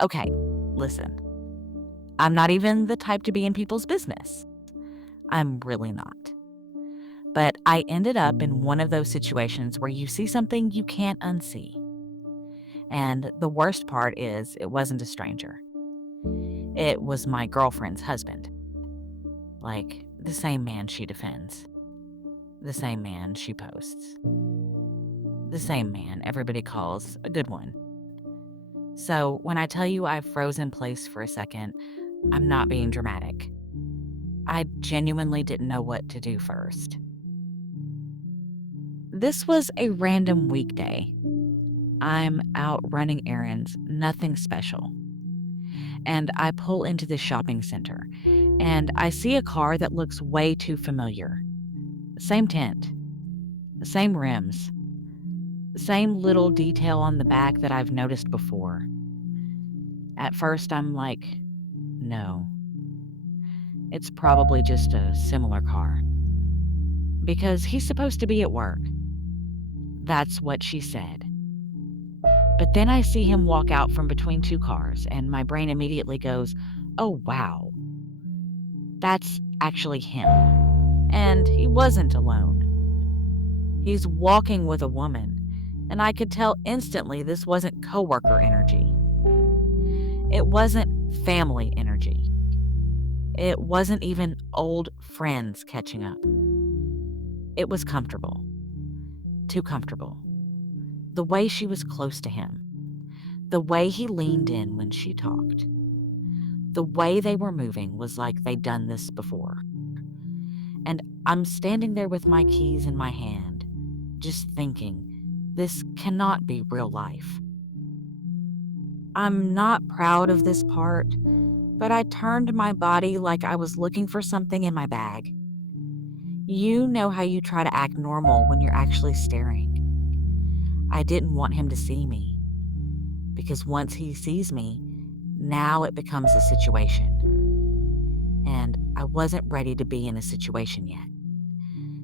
Okay, listen. I'm not even the type to be in people's business. I'm really not. But I ended up in one of those situations where you see something you can't unsee. And the worst part is, it wasn't a stranger. It was my girlfriend's husband. Like, the same man she defends. The same man she posts. The same man everybody calls a good one. So when I tell you I froze in place for a second, I'm not being dramatic. I genuinely didn't know what to do first. This was a random weekday. I'm out running errands, nothing special. And I pull into the shopping center, and I see a car that looks way too familiar. Same tint, same rims, same little detail on the back that I've noticed before. At first, I'm like, no, it's probably just a similar car. Because he's supposed to be at work. That's what she said. But then I see him walk out from between two cars, and my brain immediately goes, oh, wow, that's actually him. And he wasn't alone. He's walking with a woman, and I could tell instantly this wasn't coworker energy. It wasn't family energy. It wasn't even old friends catching up. It was comfortable. Too comfortable. The way she was close to him. The way he leaned in when she talked. The way they were moving was like they'd done this before. And I'm standing there with my keys in my hand, just thinking, this cannot be real life. I'm not proud of this part, but I turned my body like I was looking for something in my bag. You know how you try to act normal when you're actually staring. I didn't want him to see me, because once he sees me, now it becomes a situation. And I wasn't ready to be in a situation yet.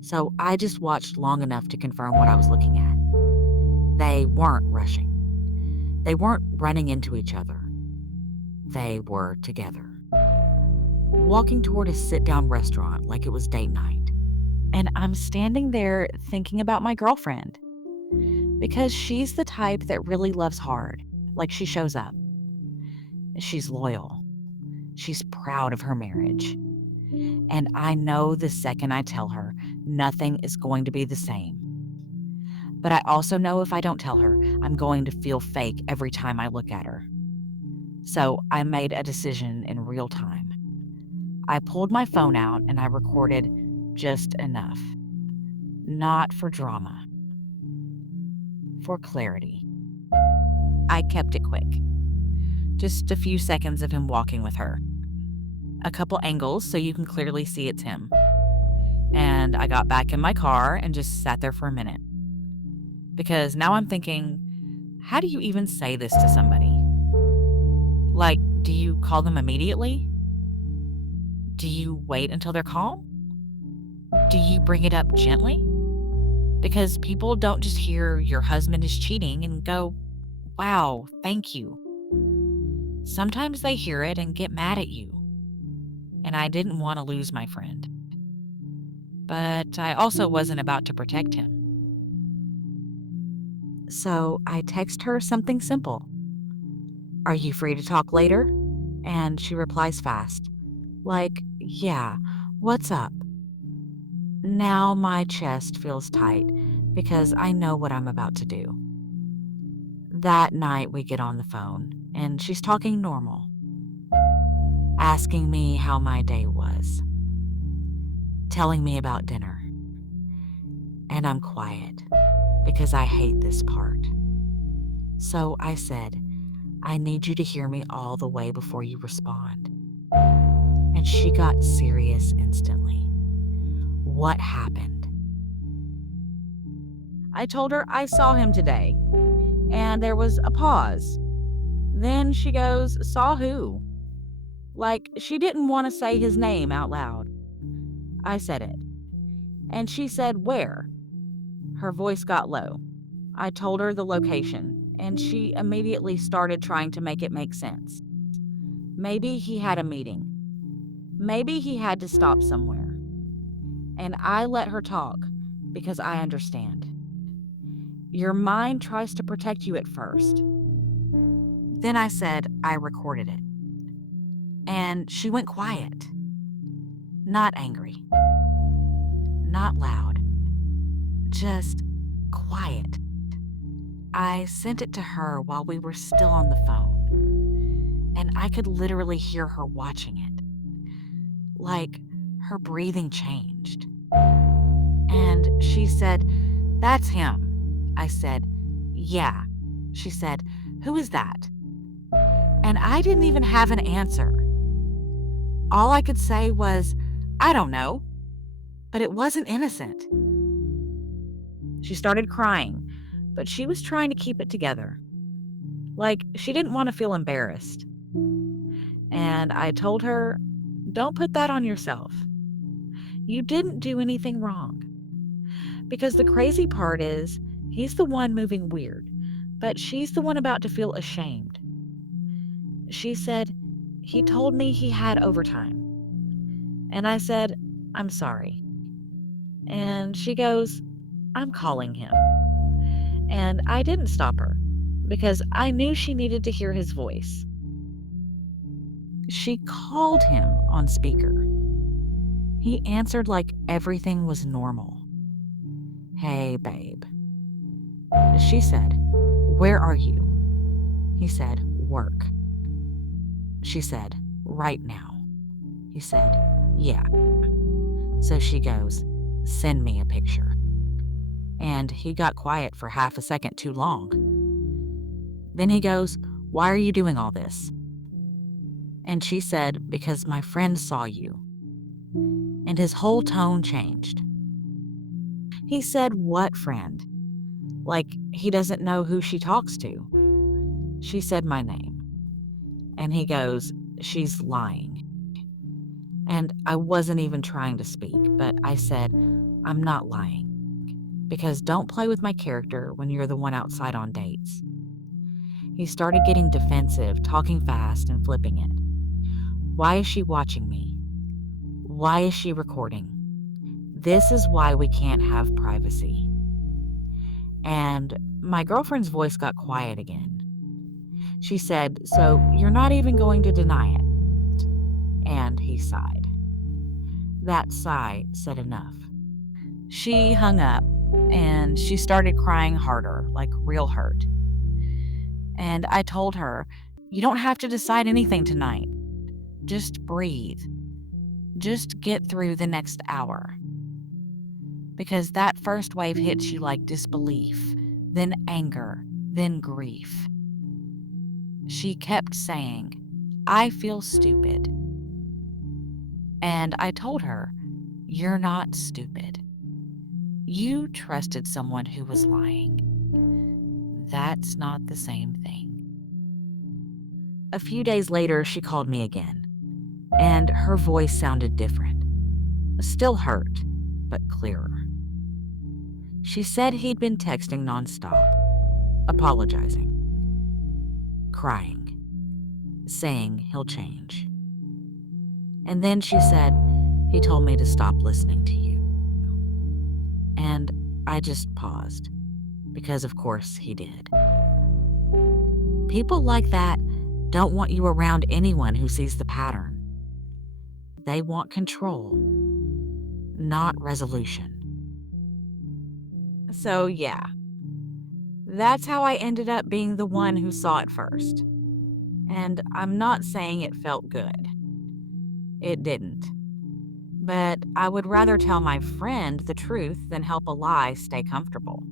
So I just watched long enough to confirm what I was looking at. They weren't rushing. They weren't running into each other. They were together. Walking toward a sit-down restaurant like it was date night. And I'm standing there thinking about my girlfriend. Because she's the type that really loves hard. Like, she shows up. She's loyal. She's proud of her marriage. And I know the second I tell her, nothing is going to be the same. But I also know if I don't tell her, I'm going to feel fake every time I look at her. So I made a decision in real time. I pulled my phone out and I recorded just enough. Not for drama. For clarity. I kept it quick. Just a few seconds of him walking with her. A couple angles so you can clearly see it's him. And I got back in my car and just sat there for a minute. Because now I'm thinking, how do you even say this to somebody? Like, do you call them immediately? Do you wait until they're calm? Do you bring it up gently? Because people don't just hear your husband is cheating and go, wow, thank you. Sometimes they hear it and get mad at you. And I didn't want to lose my friend. But I also wasn't about to protect him. So I text her something simple. Are you free to talk later? And she replies fast. Like, yeah, what's up? Now my chest feels tight because I know what I'm about to do. That night we get on the phone and she's talking normal. Asking me how my day was. Telling me about dinner. And I'm quiet because I hate this part. So I said, I need you to hear me all the way before you respond. And she got serious instantly. What happened? I told her I saw him today, and there was a pause. Then she goes, saw who? Like she didn't want to say his name out loud. I said it. And she said, where? Her voice got low. I told her the location, and she immediately started trying to make it make sense. Maybe he had a meeting. Maybe he had to stop somewhere. And I let her talk because I understand. Your mind tries to protect you at first. Then I said I recorded it. And she went quiet. Not angry. Not loud. Just quiet. I sent it to her while we were still on the phone. And I could literally hear her watching it. Like her breathing changed. And she said, "That's him." I said, "Yeah." She said, "Who is that?" And I didn't even have an answer. All I could say was, "I don't know." But it wasn't innocent. She started crying, but she was trying to keep it together. Like she didn't want to feel embarrassed. And I told her, "Don't put that on yourself. You didn't do anything wrong." Because the crazy part is, he's the one moving weird, but she's the one about to feel ashamed. She said, "He told me he had overtime." And I said, "I'm sorry." And she goes, "I'm calling him." And I didn't stop her because I knew she needed to hear his voice. She called him on speaker. He answered like everything was normal. "Hey, babe." She said, "Where are you?" He said, "Work." She said, "Right now?" He said, "Yeah." So she goes, "Send me a picture." And he got quiet for half a second too long. Then he goes, "Why are you doing all this?" And she said, "Because my friend saw you." And his whole tone changed. He said, "What friend?" Like he doesn't know who she talks to. She said my name. And he goes, "She's lying." And I wasn't even trying to speak, but I said, "I'm not lying. Because don't play with my character when you're the one outside on dates." He started getting defensive, talking fast and flipping it. "Why is she watching me? Why is she recording? This is why we can't have privacy." And my girlfriend's voice got quiet again. She said, "So you're not even going to deny it?" And he sighed. That sigh said enough. She hung up and she started crying harder, like real hurt. And I told her, "You don't have to decide anything tonight. Just breathe. Just get through the next hour." Because that first wave hits you like disbelief, then anger, then grief. She kept saying, "I feel stupid." And I told her, "You're not stupid. You trusted someone who was lying. That's not the same thing." A few days later, she called me again, and her voice sounded different. Still hurt, but clearer. She said he'd been texting nonstop, apologizing, crying, saying he'll change. And then she said, "He told me to stop listening to you." And I just paused, because of course he did. People like that don't want you around anyone who sees the pattern. They want control, not resolution. So yeah, that's how I ended up being the one who saw it first. And I'm not saying it felt good. It didn't. But I would rather tell my friend the truth than help a lie stay comfortable.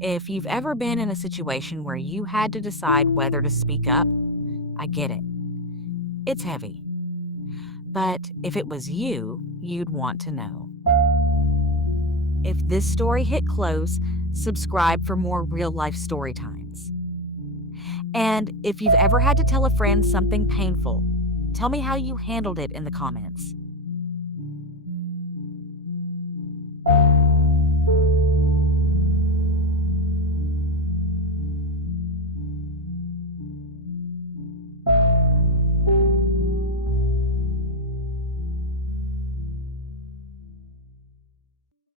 If you've ever been in a situation where you had to decide whether to speak up, I get it. It's heavy. But if it was you, you'd want to know. If this story hit close, subscribe for more real-life story times. And if you've ever had to tell a friend something painful, tell me how you handled it in the comments.